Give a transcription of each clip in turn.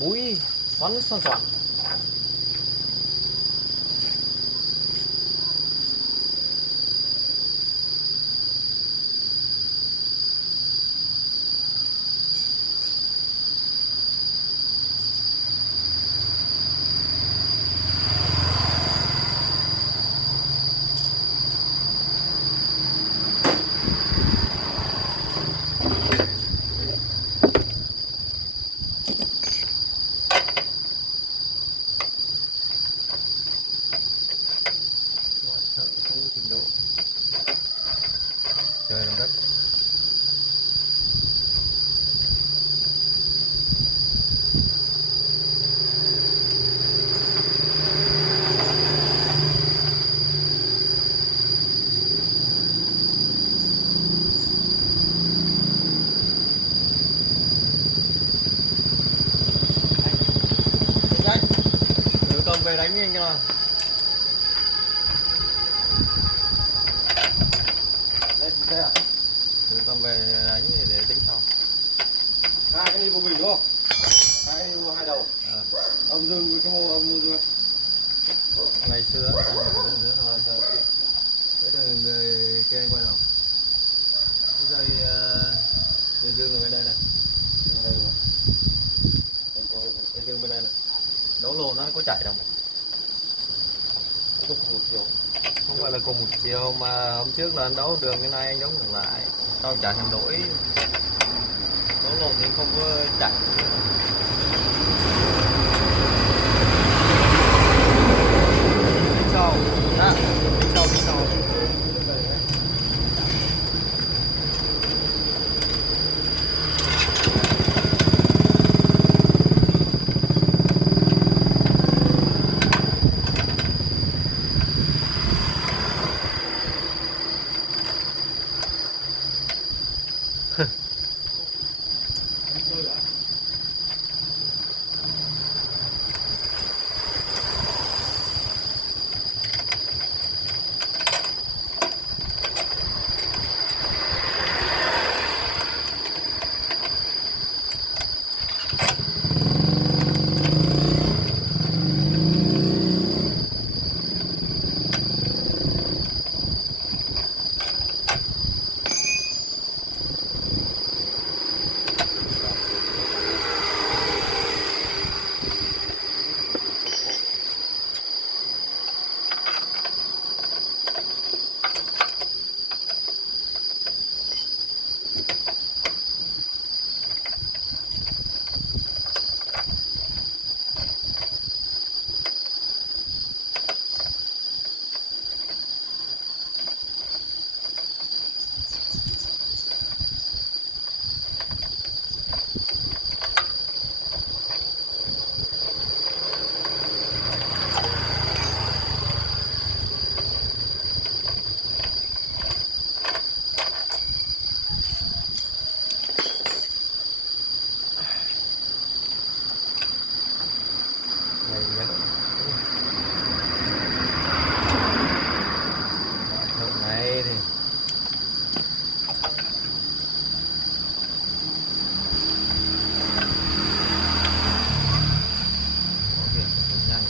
búi xoắn xoắn xoắn. Chơi làm đất. Đưa con về đánh anh nào. Đây à? Đưa con về đánh để tính sau. Hai cái đi vô bình đúng không? Hai cái đi vô hai đầu. Âm dương với cái mô âm mô dương. Ngày xưa con phải đứng dưới thôi. Bây giờ người kia anh quay nào? Dây dây dương ở bên đây này. Đây rồi. Dây dương bên đây này. Đấu lô nó có chạy đâu mà. Cùng một chiều. Không phải là cùng một chiều mà hôm trước là anh đấu đường, cái nay anh đấu ngược lại. Tao chạy thành đổi. Đấu lô thì không có chạy. Sau đó, sau này thì nhanh.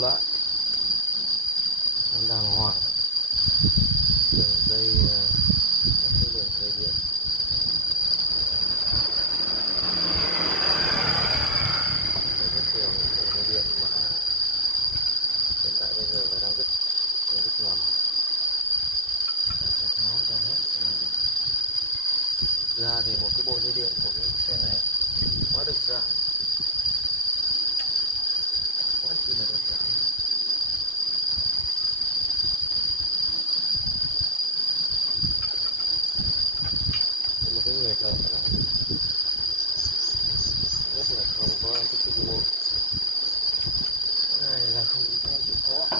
lại nó đàng hoàng. Đường dây cái đường dây điện rất nhiều đường dây điện mà hiện tại bây giờ nó đang rất ngầm. Sẽ tháo ra hết. Ra thì một cái bộ dây điện của cái xe này quá đơn giản, quá chi là đơn giản. Một cái người thợ là rất là không có cái chuyên môn, này là không có chịu khó.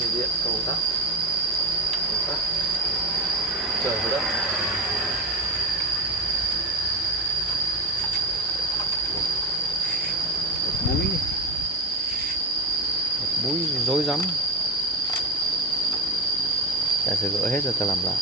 Dây điện công tắc trời vào đất. Một mũi rối rắm, ta sẽ gỡ hết rồi ta làm lại.